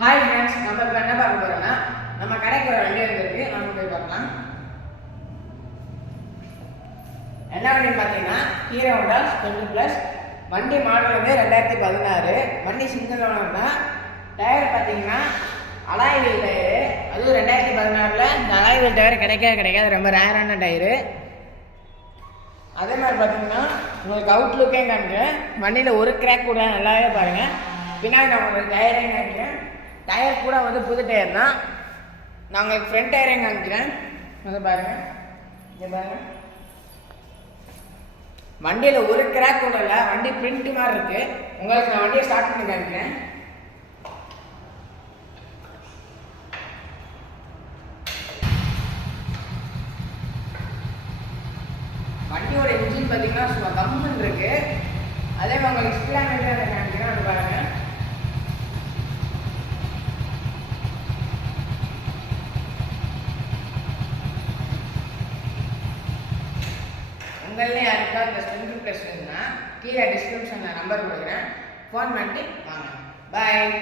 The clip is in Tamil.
ஹாய் ஃப்ரெண்ட்ஸ், நம்ம இப்போ என்ன பார்க்க போறோம்னா நம்ம கடைக்கு ஒரு வண்டி வந்துருக்கு. நம்ம போய் பார்க்கலாம். என்ன வண்டின்னு பார்த்தீங்கன்னா ஹீரோ ஹோண்டா ஸ்ப்ளெண்டர் ப்ளஸ். வண்டி மாடல் வந்து 2016. வண்டி சிங்கிள் ஓனர் தான். டயர் பார்த்தீங்கன்னா அலாய் வீல் டயரு. அதுவும் 2016 இந்த அலாய் வீல் டயர் கிடைக்காது, ரொம்ப ரேரான டயரு. அதே மாதிரி பார்த்தீங்கன்னா உங்களுக்கு அவுட்லுக்கே காமிக்கிறேன். வண்டியில் ஒரு கிராக் கூட நல்லாவே பாருங்கள். பின்னாடி நான் உங்களுக்கு டயரே காமிக்கிறேன். டயர் கூட வந்து புது டயர் தான். நான் உங்களுக்கு ஃப்ரண்ட் டயரே காமிக்கிறேன். வந்து பாருங்கள், இங்கே பாருங்கள். வண்டியில் ஒரு கிராக் கூட இல்லை, வண்டி பிரிண்ட் மாதிரி இருக்கு. உங்களுக்கு நான் வண்டியை ஸ்டார்ட் பண்ணி காமிக்கிறேன். வண்டியோட இன்ஜின் பார்த்தீங்கன்னா சும்மா கம்முன்னு இருக்கு. அதே மாதிரி உங்களுக்கு ஸ்பீடாமீட்டர் காமிக்கிறேன். வந்து பாருங்க. உங்களே யாருக்கா இந்த ஸ்ப்ளெண்டர் ப்ளஸ் வேணும்னா கீழே டிஸ்கிரிப்ஷனில் நம்பர் கொடுக்குறேன். ஃபோன் பண்ணிட்டு வாங்க. பாய்.